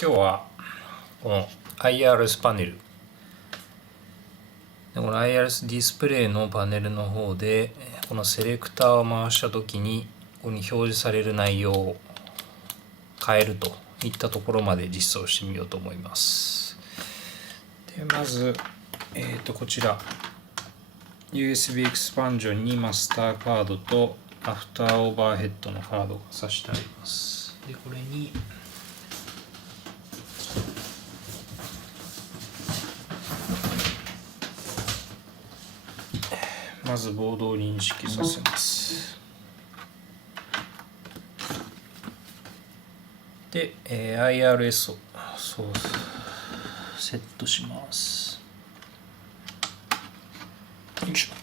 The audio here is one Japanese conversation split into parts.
今日はこの IRS パネルで、この IRS ディスプレイのパネルの方でこのセレクターを回した時にここに表示される内容を変えるといったところまで実装してみようと思います。でまず、こちら USB エクスパンジョンにマスターカードとアフターオーバーヘッドのカードが挿してあります。でこれにまずボードを認識させます。で、IRS をセットします。よいしょ。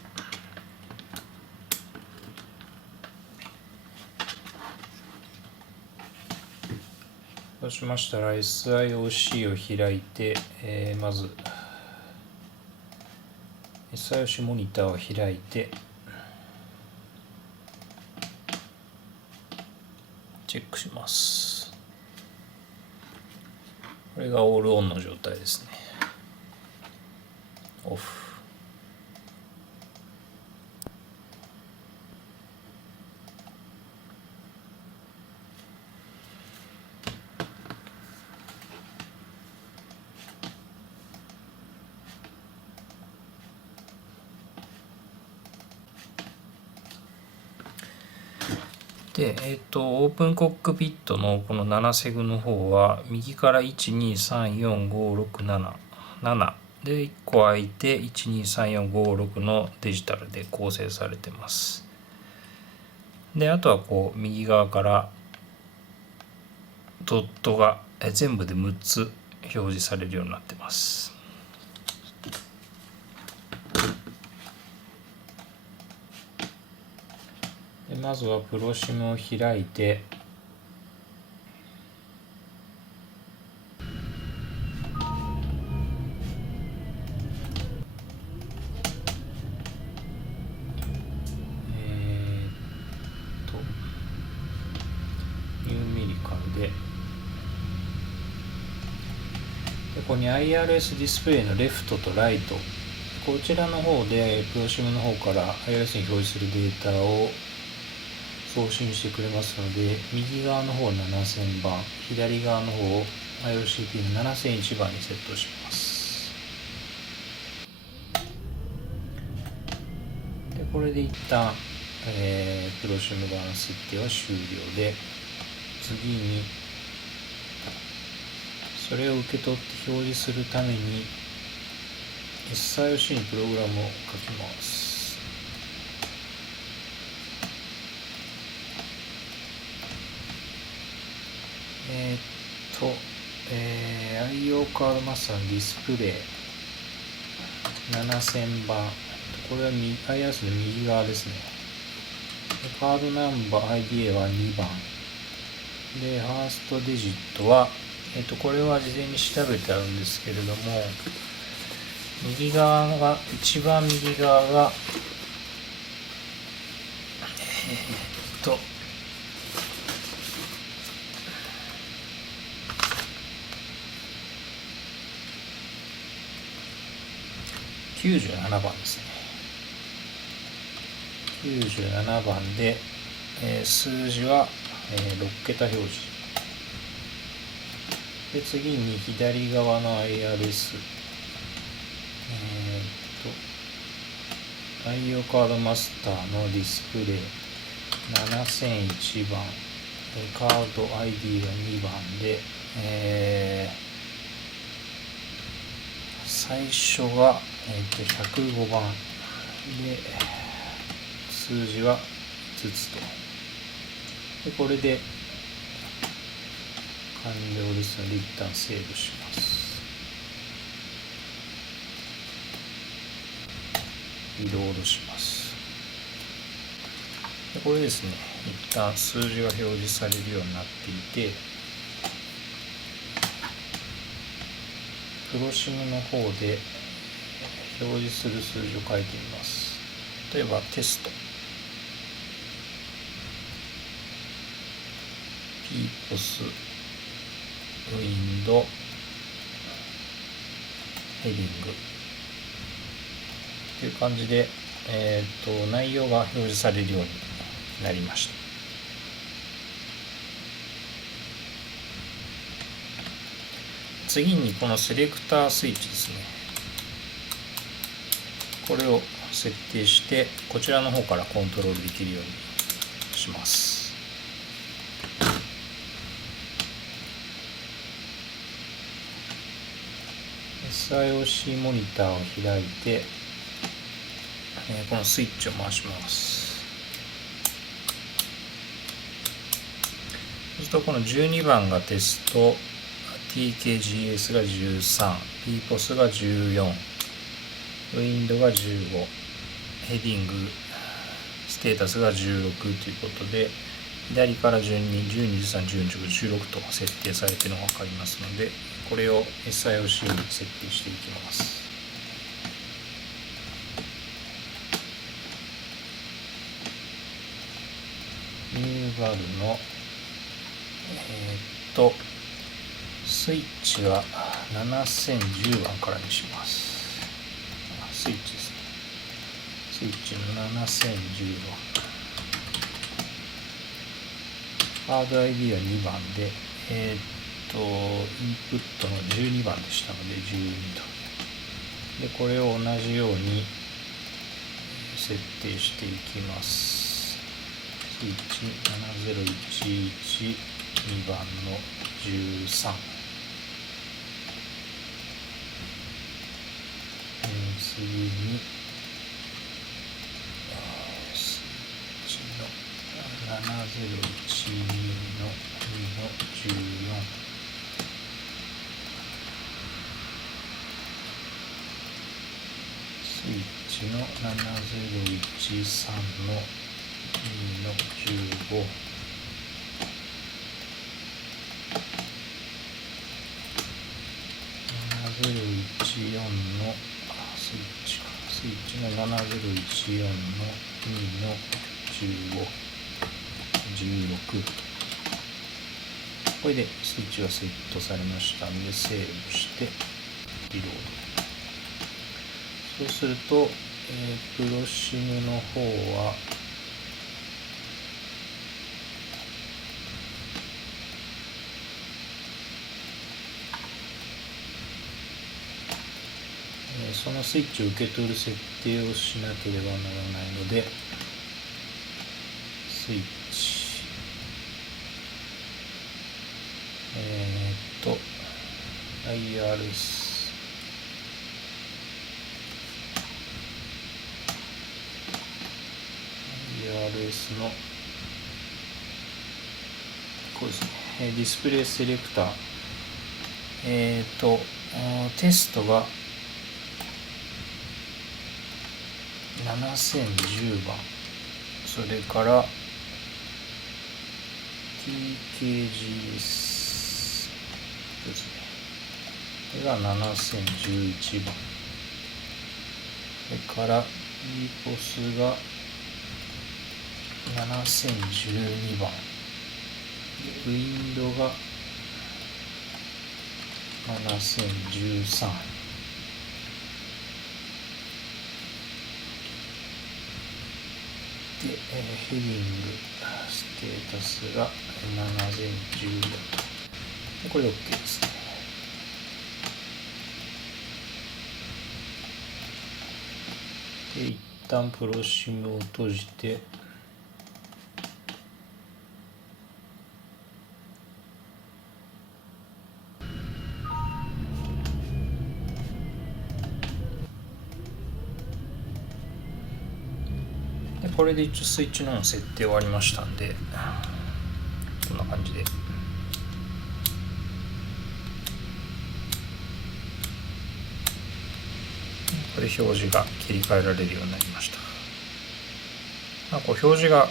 そうしましたら SIOC を開いて、まず SIOC モニターを開いてチェックします。これがオールオンの状態ですね。オフ。で、オープンコックピットのこの7セグの方は右から1234567で1個空いて123456のデジタルで構成されてます。であとはこう右側からドットが全部で6つ表示されるようになってます。でまずはプロシムを開いてニューメリカルでここに IRS ディスプレイのレフトとライト、こちらの方でプロシムの方から IRS に表示するデータを送信してくれますので、右側の方7000番、左側の方を IOCP の7001番にセットします。でこれで一旦、プロシム側の設定は終了で、次にそれを受け取って表示するために SIOC にプログラムを書きます。IO カードマスターのディスプレイ7000番、これは IRS の右側ですね。カードナンバー IDA は2番で、ファーストデジットは、これは事前に調べてあるんですけれども、右側が一番右側が97番ですね。97番で、数字は、6桁表示で、次に左側の IRS、IO カードマスターのディスプレイ7001番、カード ID が2番で、最初が、105番で、数字は5つと。でこれで完了ですので、一旦セーブします。リロードします。でこれですね、一旦数字が表示されるようになっていて、プロシムの方で表示する数字を書いてみます。例えばテスト PPOS ウィンドヘディングという感じで、内容が表示されるようになりました。次にこのセレクタースイッチですね。これを設定してこちらの方からコントロールできるようにします。SIOC モニターを開いて、このスイッチを回します。そうするとこの12番がテスト、TKGS が13、PPOS が14、ウィンドが15、ヘディング、ステータスが16ということで、左から順に12、13、14、15、16と設定されているのが分かりますので、これを SIOC に設定していきます。ニューバルのスイッチは7010番からにします。スイッチですね。スイッチの7010番。ハード ID は2番で、インプットの12番でしたので12と。で、これを同じように設定していきます。スイッチ7011、2番の13。次に、スイッチの7012の2の14。スイッチの7013の2の15。7014のスイッチの7014の2の15、16。これでスイッチがセットされましたので、セーブしてリロード。そうすると、プロシムの方はそのスイッチを受け取る設定をしなければならないので、スイッチIRSのこうですね、ディスプレイセレクター、テストが7010番、それから TKGS ですね、これが7011番、それから PPOS が7012番、ウィンドが7013。で、ヘディング、ステータスが7014と。これで OK ですね。で、一旦プロシムを閉じて、これで一応スイッチの設定終わりましたんで、こんな感じでこれ表示が切り替えられるようになりました。こう表示が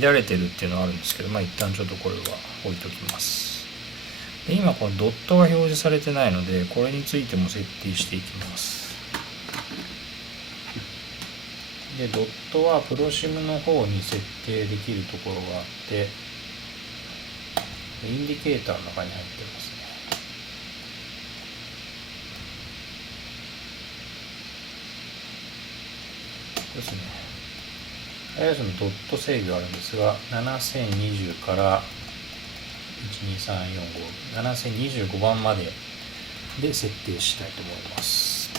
乱れてるっていうのはあるんですけど、一旦ちょっとこれは置いときます。で、今このドットが表示されてないので、これについても設定していきます。で、ドットはプロシムの方に設定できるところがあって、インディケーターの中に入ってますね。ですね。iOS のドット制御があるんですが、7020から123457025番までで設定したいと思います。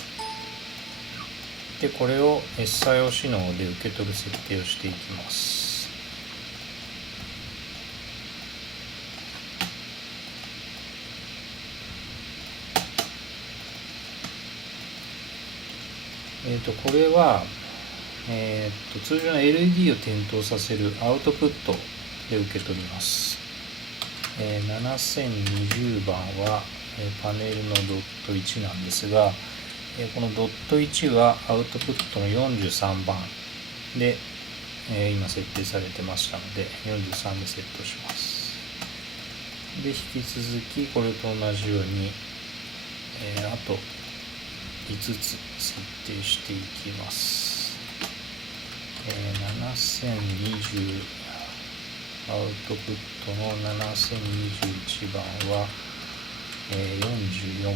で、これを SIOC の方で受け取る設定をしていきます。これは、通常の LED を点灯させるアウトプットで受け取ります。7020番は、パネルのドット1なんですが、このドット1はアウトプットの43番で、今設定されてましたので43でセットします。で、引き続きこれと同じように、あと5つ設定していきます。7020アウトプットの7021番は、44番、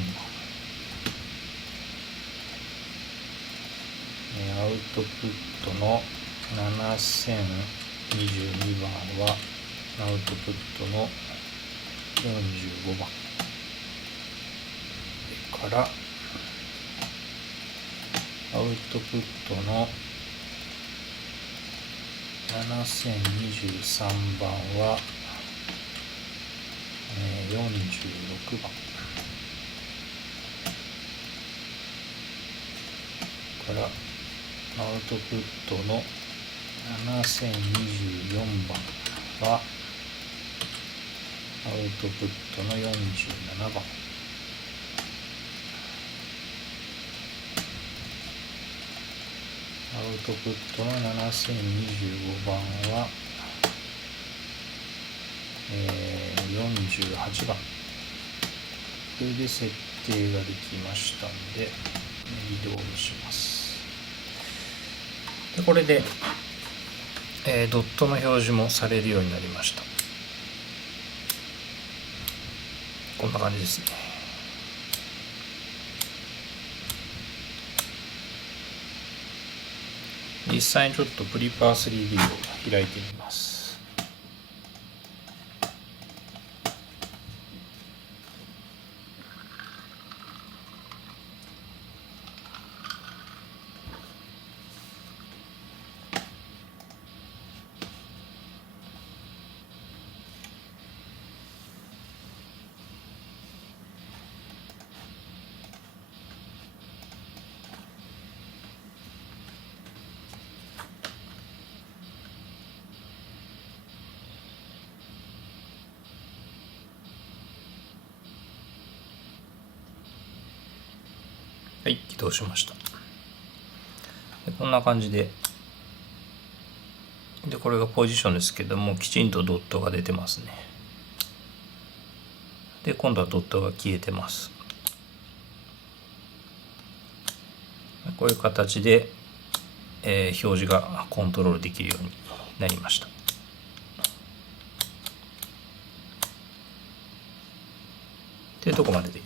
アウトプットの7022番はアウトプットの45番からアウトプットの7023番は、46番からアウトプットの7024番はアウトプットの47番アウトプットの7025番は、48番。これで設定ができましたので移動します。でこれで、ドットの表示もされるようになりました。こんな感じですね。実際にちょっとプリパー 3D を開いてみます。はい、起動しました。でこんな感じで、これがポジションですけども、きちんとドットが出てますね。で、今度はドットが消えてます。こういう形で、表示がコントロールできるようになりました。というところまでで